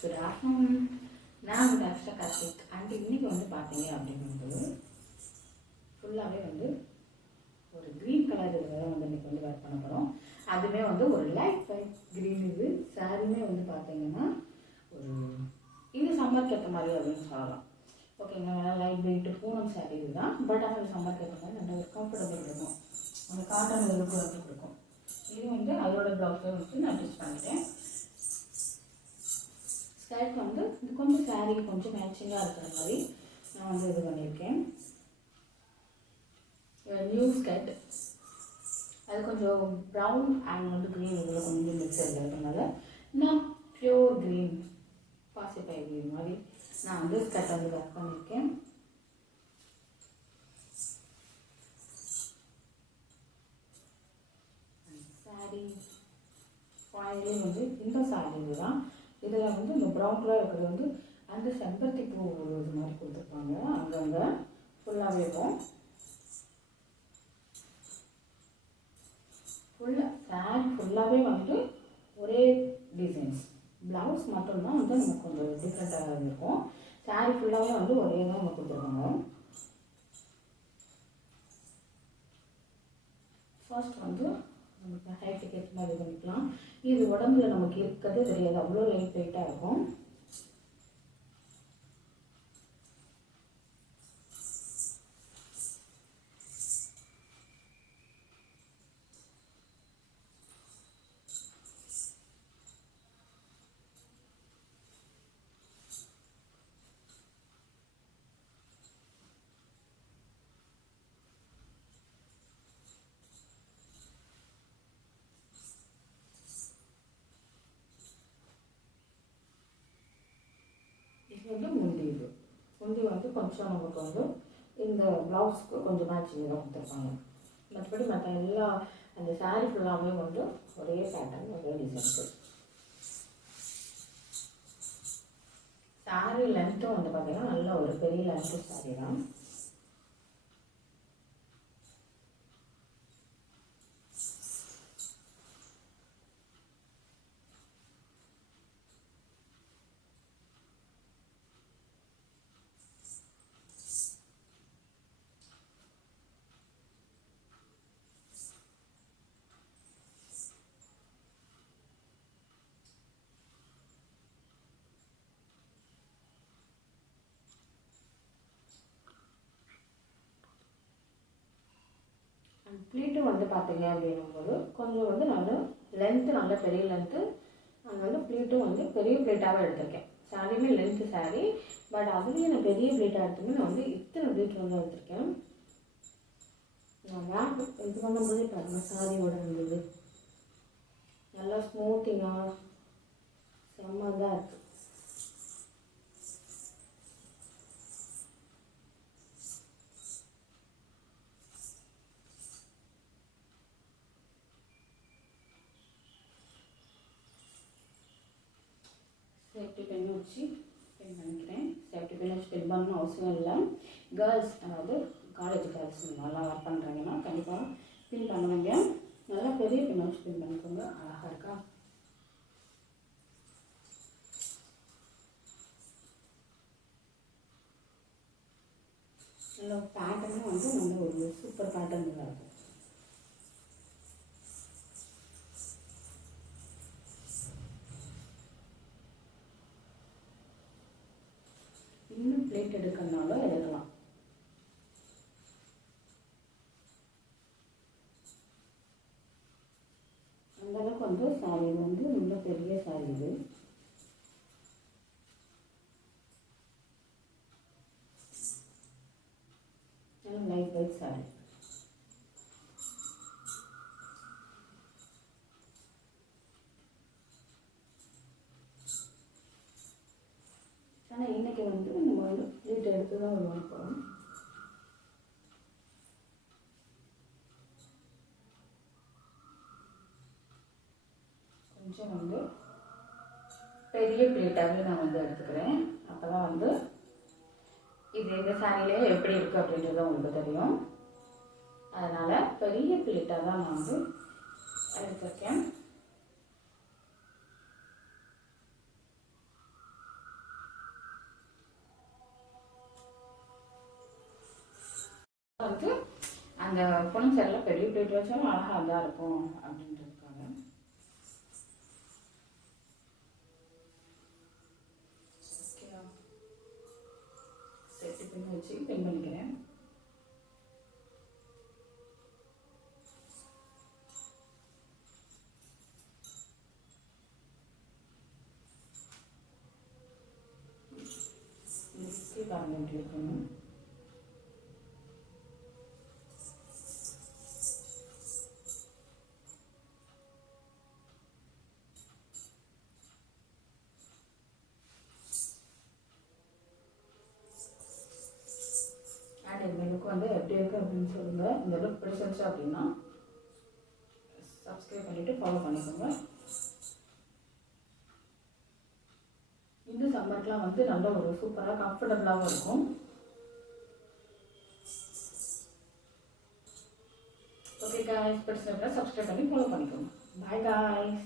Good afternoon. நான் வந்து Aqsa Karthik and இன்றைக்கி வந்து பார்த்தீங்க அப்படிங்கும்போது ஃபுல்லாகவே வந்து ஒரு க்ரீன் கலர் இதில் தான் வந்து இன்றைக்கி வந்து வேர் பண்ண போகிறோம். அதுவுமே வந்து ஒரு லைட் க்ரீன். இது சாரியுமே வந்து பார்த்தீங்கன்னா ஒரு இது சம்மருக்கு ஏற்ற மாதிரி அப்படின்னு சொல்லலாம். ஓகேங்களா, லைட் வெயிட்டு பூனம் சாரி இதுதான். பட் ஆனால் சம்மருக்கு ஏற்ற மாதிரி நல்ல ஒரு கம்ஃபர்டபுள் இருக்கும், அந்த காட்டன் லுக்கு வந்து கொடுக்கும். இது வந்து அதோட ப்ளவுஸை வந்து நான் டிச் பண்ணிட்டேன். ஸ்கர்ட் வந்து இது கொஞ்சம் சாரீ கொஞ்சம் மேட்சிங்காக இருக்கிற மாதிரி நான் வந்து இது பண்ணியிருக்கேன். நியூ ஸ்கர்ட் அது கொஞ்சம் ப்ரௌன் அண்ட் வந்து க்ரீன் இதில் கொஞ்சம் மிக்ஸ் இருக்கிறதுனால நான் ப்யூர் க்ரீன் பாசிப்பை க்ரீன் மாதிரி நான் வந்து ஸ்கர்ட் வந்து கட் பண்ணியிருக்கேன். சாரீ பாயிலே வந்து இந்த சாரீ இதுதான். இதில் வந்து இந்த ப்ரௌன் கலர் இருக்கிறது வந்து அந்த செம்பருத்தி பூ இது மாதிரி கொடுத்துருப்பாங்க. அங்கங்கே ஃபுல்லாகவே இருக்கும். சாரீ ஃபுல்லாகவே வந்து ஒரே டிசைன்ஸ். ப்ளவுஸ் மட்டும்தான் வந்து நமக்கு கொஞ்சம் டிஃப்ரெண்ட்டாக இருக்கும். சாரீ ஃபுல்லாகவே வந்து ஒரே தான் நம்ம கொடுத்துருக்காங்க. ஃபர்ஸ்ட் வந்து நமக்கு ஹைட்டுக்கு ஏற்ற மாதிரி பண்ணிக்கலாம். இது உடம்புல நமக்கு இருக்கிறது தெரியாது, அவ்வளோ லைட் வெயிட்டாக இருக்கும். வந்து முந்தி வந்து கொஞ்சம் நமக்கு வந்து இந்த ப்ளவுஸ்க்கு கொஞ்சம் மேட்சிங் தான் கொடுத்துருப்பாங்க. மற்றபடி மற்ற எல்லா அந்த சாரீ ஃபுல்லாகவே வந்து ஒரே பேட்டர்ன் ஒரே டிசைன்ஸு. சாரீ லென்த்தும் வந்து பார்த்திங்கன்னா நல்ல ஒரு பெரிய லென்த்து சாரீ தான். ப்ளீட்டும் வந்து பார்த்தீங்க அப்படின்னும்போது கொஞ்சம் வந்து நல்ல லென்த்து, நல்ல பெரிய லென்த்து. அதனால ப்ளீட்டும் வந்து பெரிய ப்ளீட்டாகவே எடுத்திருக்கேன். சாரியுமே லென்த்து சாரீ, பட் அதுலேயும் நான் பெரிய ப்ளீட்டாக எடுத்துமே நான் வந்து இத்தனை ப்ளீட் வந்து எடுத்திருக்கேன். நான் வேர் இது பண்ணும்போதே பாருங்கள் சாரியோட இருந்தது நல்லா ஸ்மூத்திங்காக செம்ம தான் இருக்குது. சேஃப்டி பென் வச்சு பென் பண்ணிக்கிறேன். சேஃப்டி பென் வச்சு பென் பண்ணணும் அவசியம் இல்லை. கேர்ள்ஸ், அதாவது காலேஜ் கேர்ள்ஸ் நல்லா ஒர்க் பண்ணுறாங்கன்னா கண்டிப்பாக பின் பண்ணுவீங்க. நல்லா பெரிய பென் வச்சு பின் பண்ணிக்கோங்க. அழகாக இருக்கா? நல்ல பேட்டர்னும் வந்து நல்ல ஒரு சூப்பர் பேட்டர்ன் தான் இருக்கும். இன்னும் பிளேட் எடுக்கிறதுனால எடுக்கலாம். அந்தளவுக்கு வந்து சாரி வந்து ரொம்ப பெரிய சாரி இது. Light weight sorry. ஆனால் இன்றைக்கி வந்து நம்ம வந்து ப்ளீட் எடுத்து தான் வருவாங்க போகிறோம். கொஞ்சம் வந்து பெரிய ப்ளீட்டாகவே நான் வந்து எடுத்துக்கிறேன். அப்போ தான் வந்து இது எங்கள் சாரியிலே எப்படி இருக்குது அப்படின்றது உங்களுக்கு தெரியும். அதனால் பெரிய ப்ளீட்டாக தான் நான் வந்து எடுத்துருக்கேன். அந்த பொண்ணு சைடில் பெரிய பிளேட் வச்சாலும் அழகாக தான் இருக்கும் அப்படின்றதுக்காக. ஓகேவா, செட்டு பின் வச்சு பின் பண்ணிக்கிறேன். பாருங்க எப்படி இருக்கணும். அண்ட் இந்த லுக் வந்து எப்படி இருக்குது அப்படின்னு சொல்லுங்கள். இந்த லுக் பிடிச்சிருச்சு அப்படின்னா சப்ஸ்கிரைப் பண்ணிவிட்டு ஃபாலோ பண்ணிக்கோங்க. இந்த சம்மருக்குலாம் வந்து நல்ல ஒரு சூப்பராக கம்ஃபர்டபுளாகவும் இருக்கும். ஓகே காய்ஸ், பிடிச்சிருந்தா சப்ஸ்கிரைப் பண்ணி ஃபாலோ பண்ணிக்கோங்க. Bye guys.